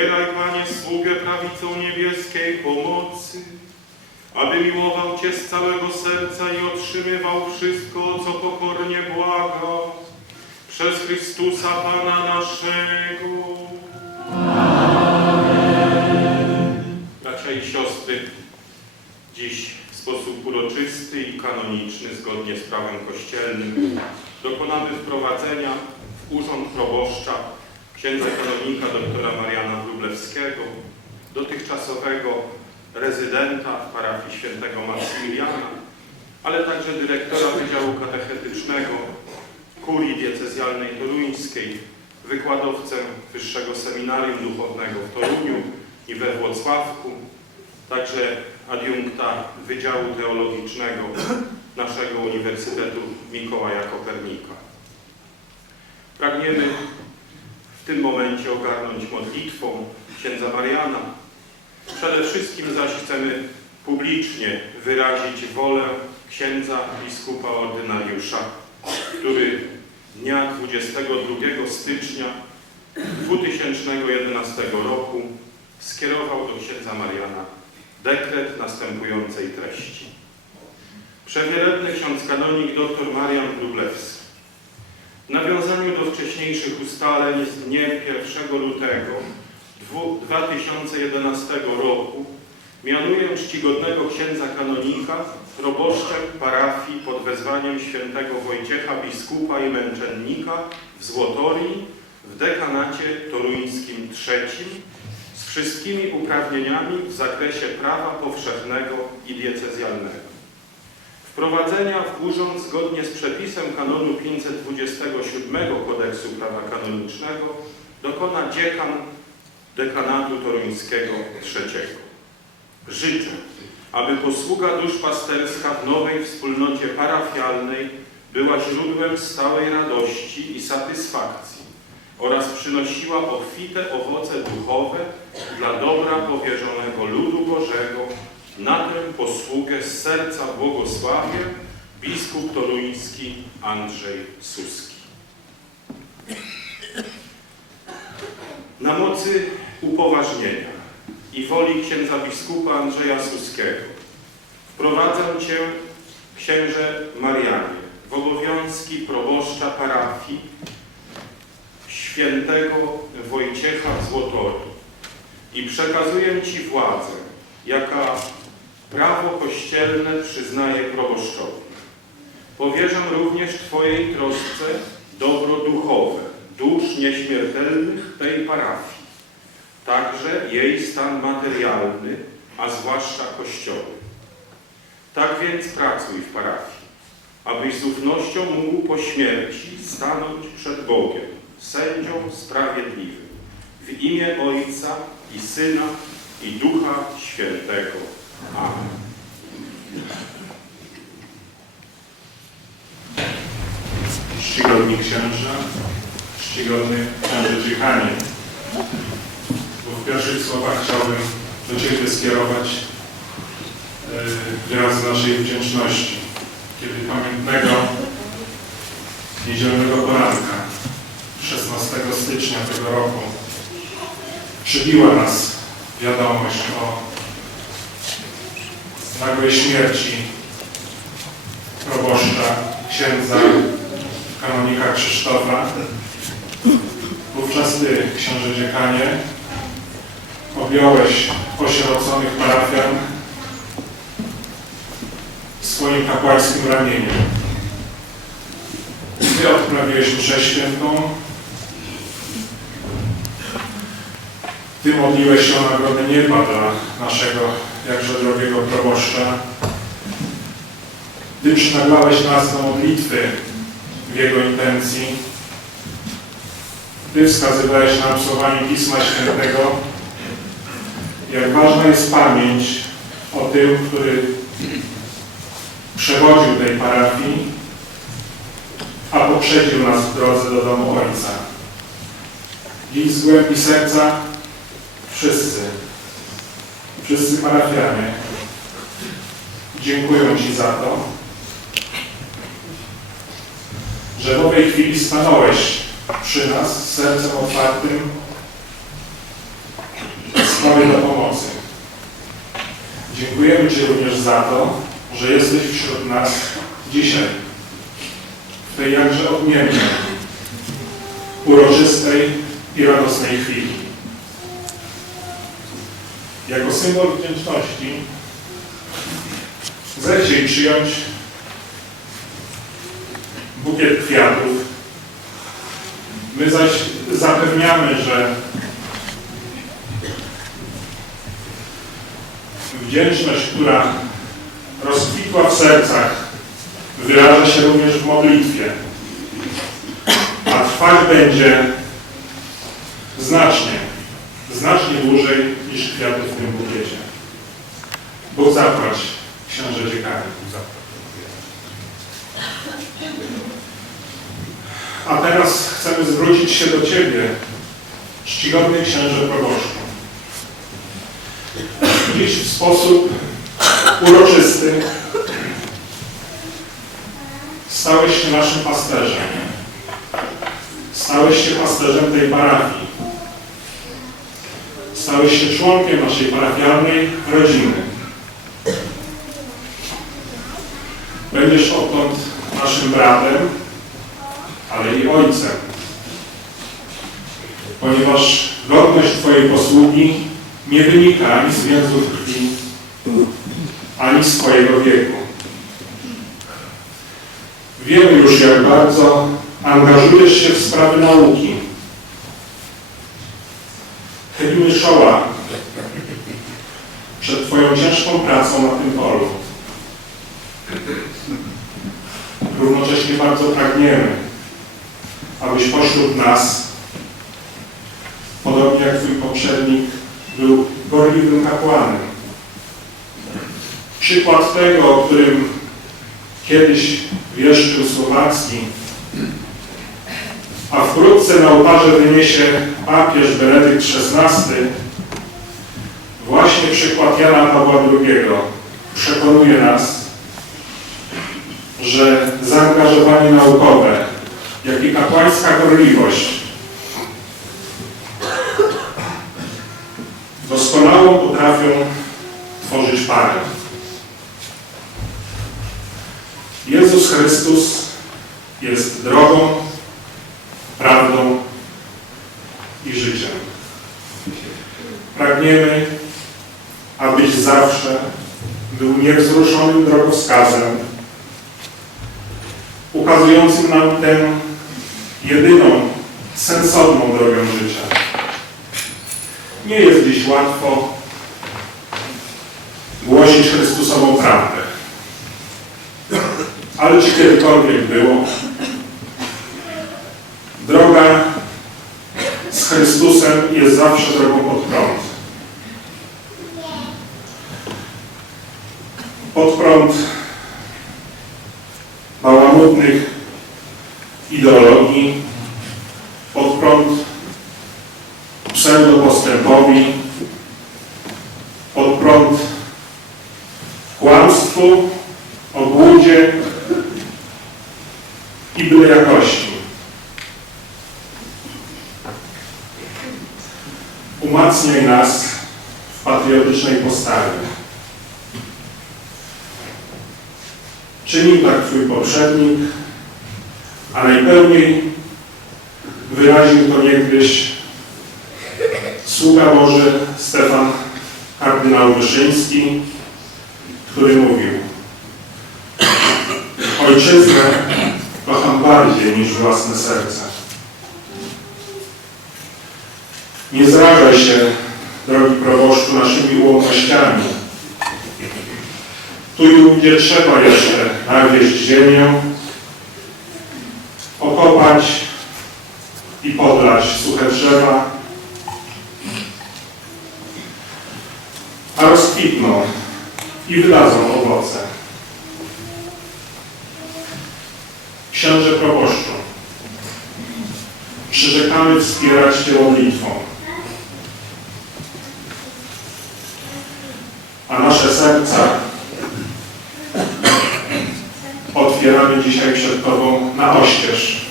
Wspieraj, Panie, sługę prawicą niebieskiej pomocy, aby miłował Cię z całego serca i otrzymywał wszystko, o co pokornie błaga, przez Chrystusa Pana naszego. Bracia i siostry, dziś w sposób uroczysty i kanoniczny, zgodnie z prawem kościelnym, dokonamy wprowadzenia w urząd proboszcza księdza kanonika doktora Mariana Wróblewskiego, dotychczasowego rezydenta w parafii świętego Maksymiliana, ale także dyrektora Wydziału Katechetycznego Kurii Diecezjalnej Toruńskiej, wykładowcę Wyższego Seminarium Duchownego w Toruniu i we Włocławku, także adiunkta Wydziału Teologicznego naszego Uniwersytetu Mikołaja Kopernika. Pragniemy tym momencie ogarnąć modlitwą księdza Mariana. Przede wszystkim zaś chcemy publicznie wyrazić wolę księdza biskupa ordynariusza, który dnia 22 stycznia 2011 roku skierował do księdza Mariana dekret następującej treści. Przewielebny ksiądz kanonik dr Marian Wróblewski w nawiązaniu do wcześniejszych ustaleń z dnia 1 lutego 2011 roku mianuję czcigodnego księdza kanonika proboszczem parafii pod wezwaniem świętego Wojciecha biskupa i męczennika w Złotorii w dekanacie toruńskim trzecim z wszystkimi uprawnieniami w zakresie prawa powszechnego i diecezjalnego. Wprowadzenia w urząd zgodnie z przepisem kanonu 527 Kodeksu Prawa Kanonicznego dokona dziekan dekanatu toruńskiego trzeciego. Życzę, aby posługa duszpasterska w nowej wspólnocie parafialnej była źródłem stałej radości i satysfakcji oraz przynosiła obfite owoce duchowe dla dobra powierzonego ludu Bożego, na tę posługę z serca błogosławię biskup toruński Andrzej Suski. Na mocy upoważnienia i woli księdza biskupa Andrzeja Suskiego wprowadzę Cię, księże Marianie, w obowiązki proboszcza parafii świętego Wojciecha Złotorii i przekazuję Ci władzę, jaka prawo kościelne przyznaje proboszczowi. Powierzam również Twojej trosce dobro duchowe, dusz nieśmiertelnych tej parafii, także jej stan materialny, a zwłaszcza kościoły. Tak więc pracuj w parafii, abyś z ufnością mógł po śmierci stanąć przed Bogiem, sędzią sprawiedliwym, w imię Ojca i Syna i Ducha Świętego. Czcigodni księża, czcigodny księże Dziechanie. Bo w pierwszych słowach chciałbym do Ciebie skierować e, wyraz naszej wdzięczności, kiedy pamiętnego niedzielnego poranka 16 stycznia tego roku przybiła nas wiadomość o nagłej śmierci proboszcza, księdza kanonika Krzysztofa. Wówczas Ty, książę dziekanie, objąłeś osieroconych parafian swoim kapłańskim ramieniem. Ty odprawiłeś mszę świętą, Ty modliłeś się o nagrodę nieba dla naszego jakże drogiego proboszcza. Ty przynaglałeś nas do modlitwy w Jego intencji. Ty wskazywałeś nam słowami Pisma Świętego, jak ważna jest pamięć o tym, który przewodził tej parafii, a poprzedził nas w drodze do domu Ojca. Dziś z głębi serca wszyscy, wszyscy parafianie dziękuję Ci za to, że w owej chwili stanąłeś przy nas z sercem otwartym w sprawie do pomocy. Dziękujemy Ci również za to, że jesteś wśród nas dzisiaj, w tej jakże odmiennej, uroczystej i radosnej chwili. Jako symbol wdzięczności zechciej przyjąć bukiet kwiatów. My zaś zapewniamy, że wdzięczność, która rozkwitła w sercach, wyraża się również w modlitwie, a trwać będzie znacznie, znacznie dłużej niż kwiaty w tym bukiecie. Bóg zapłać, książę dziekanie. Bóg zapłać. A teraz chcemy zwrócić się do Ciebie, czcigodny księże proboszczu. Dziś w sposób uroczysty stałeś się naszym pasterzem. Stałeś się pasterzem tej parafii. Stałeś się członkiem naszej parafialnej rodziny. Będziesz odtąd naszym bratem, ale i ojcem. Ponieważ godność Twojej posługi nie wynika ani z więzów krwi, ani z Twojego wieku. Wiemy już, jak bardzo angażujesz się w sprawy nauki. Chylimy czoła przed Twoją ciężką pracą na tym polu. Równocześnie bardzo pragniemy, abyś pośród nas, podobnie jak Twój poprzednik, był gorliwym kapłanem. Przykład tego, o którym kiedyś wieszczył Słowacki, a wkrótce na ołtarze wyniesie papież Benedykt XVI, właśnie przykład Jana Pawła II przekonuje nas, że zaangażowanie naukowe, jak i kapłańska gorliwość doskonałą potrafią tworzyć parę. Jezus Chrystus jest drogą, Pragniemy, abyś zawsze był niewzruszonym drogowskazem, ukazującym nam tę jedyną, sensowną drogę życia. Nie jest dziś łatwo głosić Chrystusową prawdę. Ale czy kiedykolwiek było? Droga z Chrystusem jest zawsze drogą pod prąd. Pod prąd bałamutnych ideologii, pod prąd pseudopostępowi, pod prąd kłamstwu, obłudzie i byle jakości. Umacniaj nas w patriotycznej postawie. Czynił tak Twój poprzednik, a najpełniej wyraził to niegdyś sługa Boży Stefan kardynał Wyszyński, który mówił Ojczyznę kocham bardziej niż własne serce. Nie zrażaj się, drogi proboszczu, naszymi ułomnościami. Tu gdzie trzeba jeszcze nawieźć ziemię, okopać i podlać suche drzewa, a rozkwitną i wydadzą owoce. Księże proboszczu, przyrzekamy wspierać Cię modlitwą. A nasze serca otwieramy dzisiaj przed Tobą na oścież,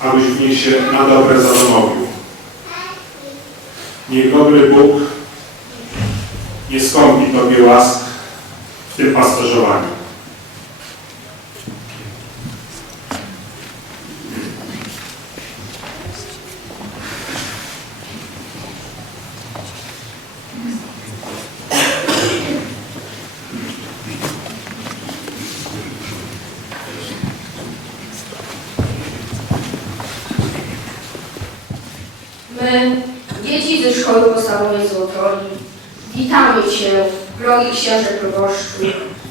abyś w nich się na dobre zadomowił. Niech dobry Bóg nie skąpi Tobie łask w tym pasterzowaniu. My, dzieci ze szkoły podstawowej Złotoli, witamy Cię, drogi księże proboszczu,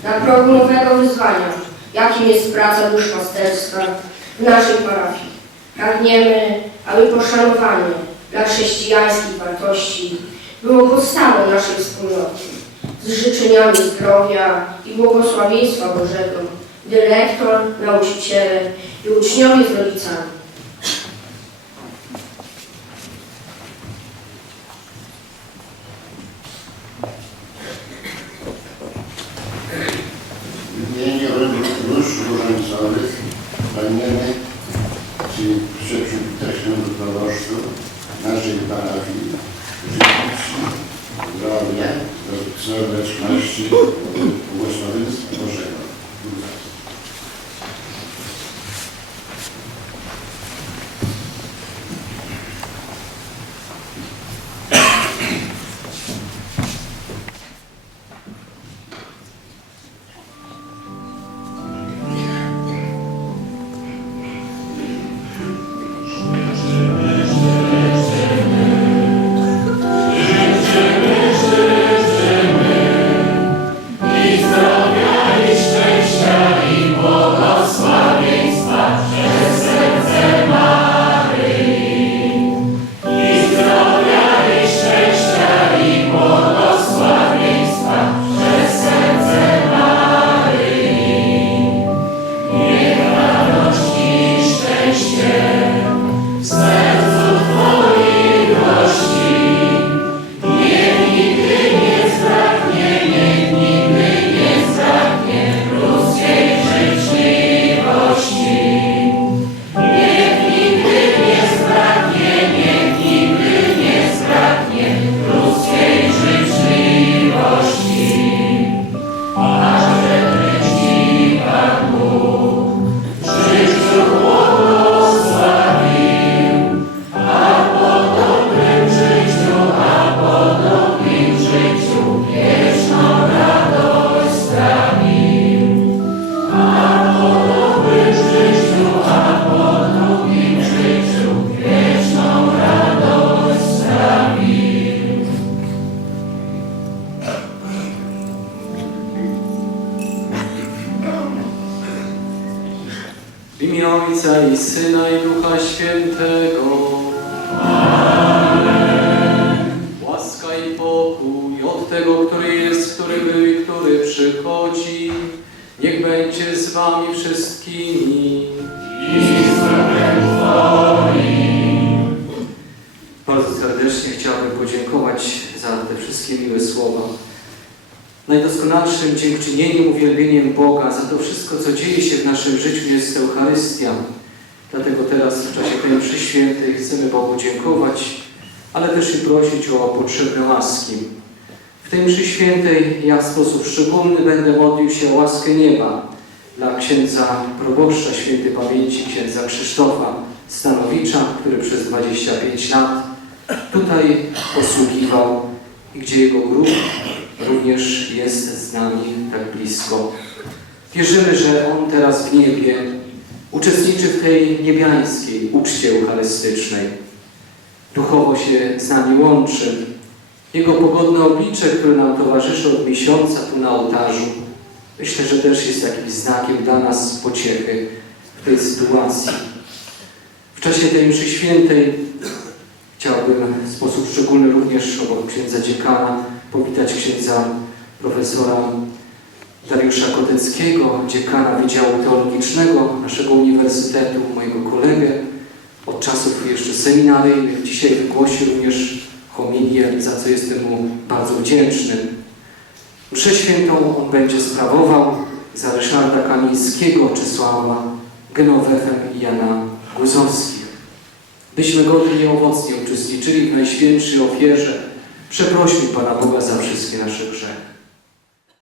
na progu nowego wyzwania, jakim jest praca duszpasterska w naszej parafii. Pragniemy, aby poszanowanie dla chrześcijańskich wartości było podstawą naszej wspólnoty. Z życzeniami zdrowia i błogosławieństwa Bożego, dyrektor, nauczyciele i uczniowie z rodzicami. Ojca i Syna i Ducha Świętego. Łaska i pokój od tego, który jest, który był i który przychodzi. Niech będzie z wami wszystkimi. Bardzo serdecznie chciałbym podziękować za te wszystkie miłe słowa. Najdoskonalszym dziękczynieniem, uwielbieniem Boga za to wszystko, co dzieje się w naszym życiu jest Eucharystia. Dlatego teraz w czasie tej mszy świętej chcemy Bogu dziękować, ale też i prosić o potrzebne łaski. W tej mszy świętej ja w sposób szczególny będę modlił się o łaskę nieba dla księdza proboszcza świętej pamięci, księdza Krzysztofa Stanowicza, który przez 25 lat tutaj posługiwał i gdzie jego grób również jest z nami tak blisko. Wierzymy, że On teraz w niebie uczestniczy w tej niebiańskiej uczcie eucharystycznej. Duchowo się z nami łączy. Jego pogodne oblicze, które nam towarzyszy od miesiąca tu na ołtarzu, myślę, że też jest jakimś znakiem dla nas pociechy w tej sytuacji. W czasie tej mszy świętej chciałbym w sposób szczególny również obok księdza dziekana powitać księdza profesora Dariusza Koteckiego, dziekana Wydziału Teologicznego naszego uniwersytetu, mojego kolegę od czasów jeszcze seminaryjnych. Dzisiaj wygłosi również homilię, za co jestem mu bardzo wdzięczny. Mszę świętą on będzie sprawował za Ryszarda Kamińskiego, Czesława Genowefem i Jana Guzowskich. Byśmy godnie i owocnie uczestniczyli w Najświętszej ofierze. Przeprośmy Pana Boga za wszystkie nasze grzechy.